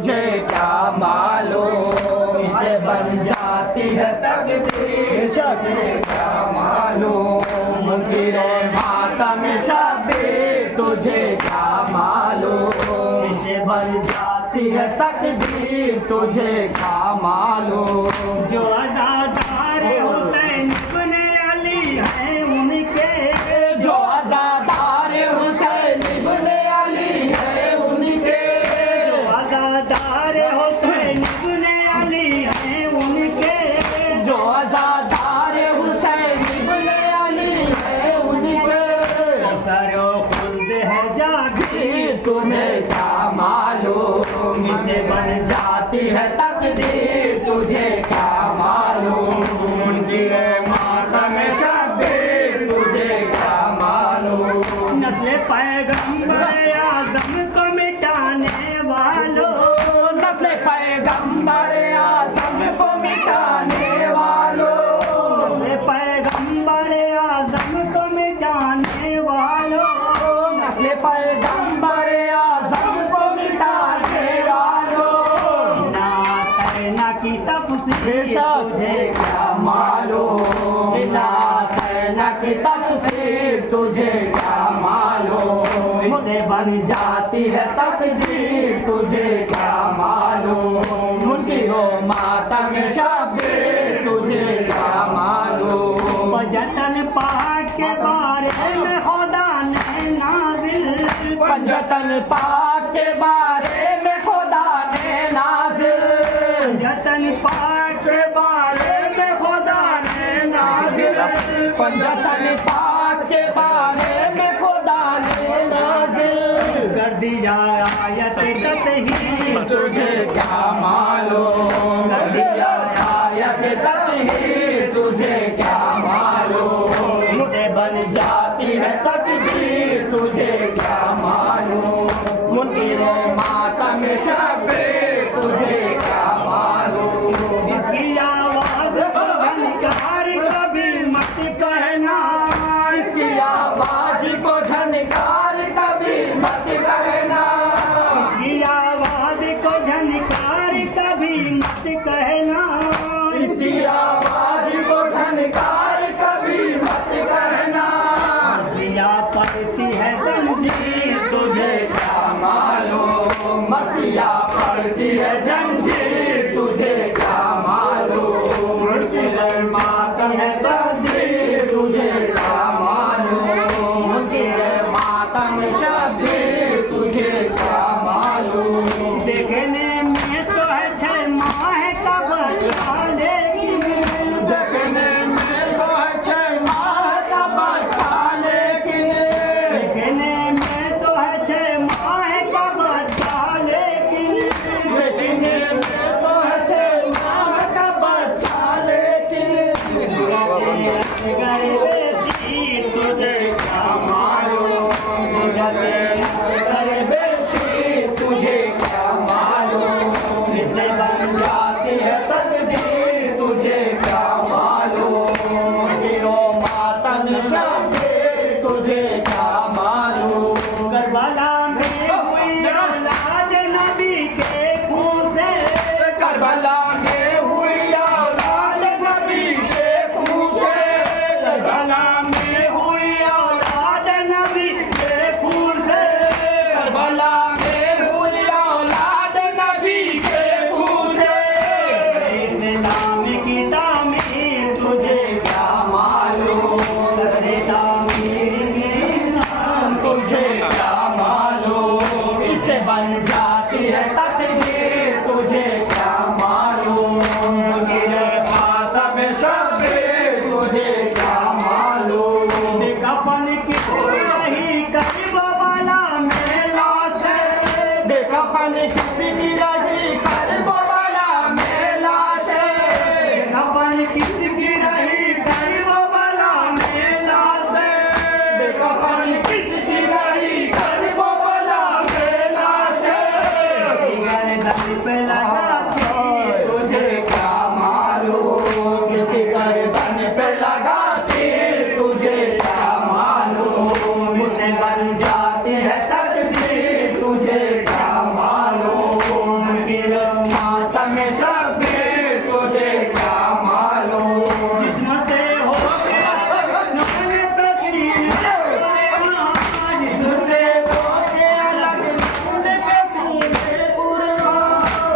तुझे क्या मालूम, इसे बन जाती है तकदीर, तुझे क्या मालूम। मुनकिरे मातम शबीर, तुझे क्या मालूम, इसे बन जाती है तकदीर, तुझे क्या मालूम। जो आज़ादार हुसैन इब्ने अली हैं उनके, जो आज़ादार हुसैन इब्ने अली है उनके, जो आज़ादार हुसैन इब्ने अली हैं उनके, जो आज़ादार हुसैन इब्ने अली है उनके। सरो खुल्द है जागीर, तुम्हें क्या मालूम, इसे बन जाती है तकदीर, तुझे क्या मालूम। मुनकिरे मातम शबीर, तुझे क्या मालूम। नस्ल पैगंबर आज़म को मिटाने वालों, नस्ल पैगंबर आज़म को मिटाने वालों, नस्ल पैगंबर आज़म को मिटाने वालों, नस्ल पैगंबर आज़म को मिटाने वालों। ना की तफसीर, तुझे क्या मालूम, की तकदीर, तुझे क्या मालूम, इसे बन जाती है तकदीर, तुझे क्या मालूम। मुनकिरो मातम शबीर, तुझे क्या मालूम। पंजतन पाक के बारे में खुदा ने नाज़िल, पंजतन पाक के बारे में खुदा ने नाज़िल, पंजतन पाक के बारे में खुदा ने नाज़िल, पंजतन पाक के बारे में खुदा ने नाज़िल कर दिया आयत तत्हीर, तुझे क्या मालूम, कर दिया आयत तत्हीर, तुझे क्या मालूम, इसे बन जाती है तकदीर, तुझे क्या मालूम। मुनकिरे मातम शबीर, तुझे क्या मालूम। इसकी आवाज़ को झनकार कभी मत कहना, इसकी आवाज को झनकार कभी मत कहना, इसकी आवाज़ को झनकार कभी मत कहना, इसी आवाज को झनकार कभी मत कहना। जिया पड़ती है जंजीर, तुझे क्या मालूम, मसिया पड़ती है जंजीर, तुझे क्या मालूम। मुनकिरे मातम है तकदीर, तुझे क्या मालूम। मुनकिरे मातम शबीर, तुझे क्या मालूम। देखने में तो है 6 माह का बच्चा, लेकिन देखने में तो है 6 माह का बच्चा, लेकिन देखने में तो है 6 माह का बच्चा, लेकिन देखने में तो है 6 माह का बच्चा, लेकिन गरीबी तुझे क्या मालूम, बेशी तुझे क्या मालूम, इसे बन जाती है तकदीर, तुझे क्या मालूम। गिरो मातम शबीर, तुझे क्या मालूम। करबला में हुई औलाद नबी के खून से, करबला में हुई औलाद नबी के खून से, करबला में हुई औलाद नबी के खून से, करबला में हुई औलाद नबी के खून से। इस्लाम की तामीर तुझे क्या मालूम, तेरे तामीर की नाम तुझे क्या मालूम, इससे बन जाती है तकदीर, तुझे क्या मालूम। गिरे मातम शबीर, तुझे क्या मालूम। कफन की रही करीब वाला मेला से, बेकफन किसकी रही करबला में लाशें, कफन किसकी रही करीब वाला मेला से, बेकफन किसकी रही करबला में लाशें। गर्दन पे लगाती तुझे क्या मालूम, किसी गर्दन पे लगाती, तुझे क्या मालूम, मुझसे बन जाती है तकदीर, तुझे क्या मालूम। गिर मातम शब्बीर तुझे क्या मालूम। जिस्म से हो गया नौने तस्वीर जिस्म से हो गया अलग नौने तस्वीर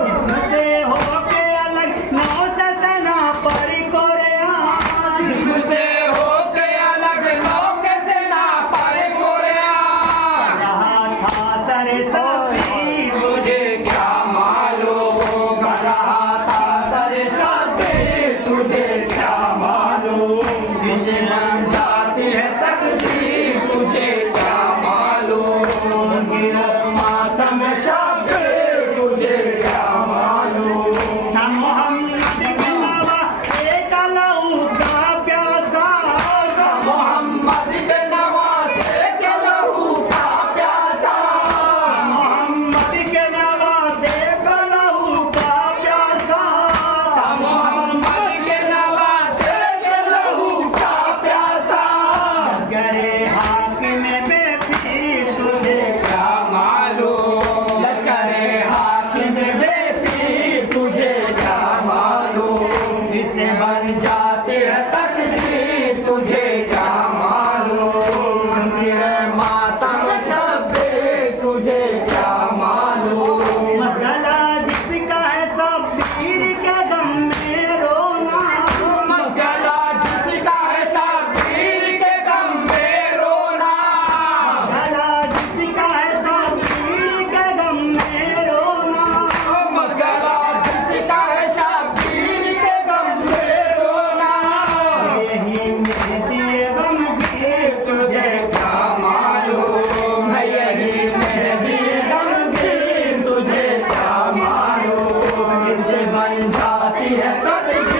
जिस्म से हो गया अलग नौ सजना परी कोरिया जिससे हो गया अलग लोग से ना पाए कोरिया। रहा था सरे सभी तुझे क्या मालूम रहा था तेरे शब्बीर तुझे क्या मालूम। जिसे बन जाती है तकदीर तुझे क्या मालूम। गिर मातम शब्बीर तुझे क्या मालूम। ना मोहम्मद के अलावा एक लहू का प्यासा मोहम्मद के नवासे के लहू का प्यासा। मोहम्मद के नवासे का लहू का प्यासा मोहम्मद के नवासे के लहू का प्यासा। गरे हाकिम बेपीर तुझे क्या मालूम लश्करे हाकिम बेपीर तुझे क्या मालूम। इससे बन जाती है तकदीर तुझे क्या मालूम। ये मातम शब्बीर तुझे क्या मालूम। मसला जिसका है सब पीर के गम में रोना मसला जिसका है शब्बीर के गम में रोना। मसला जिसका है सब पीर के गम में रोना मसला जिसका है शब्बीर के गम में रोना। यही मेरे गम की तुझे क्या मालूम है यही मेरी गमगीन तुझे क्या मालूम। इनसे बन जाती है तकदीर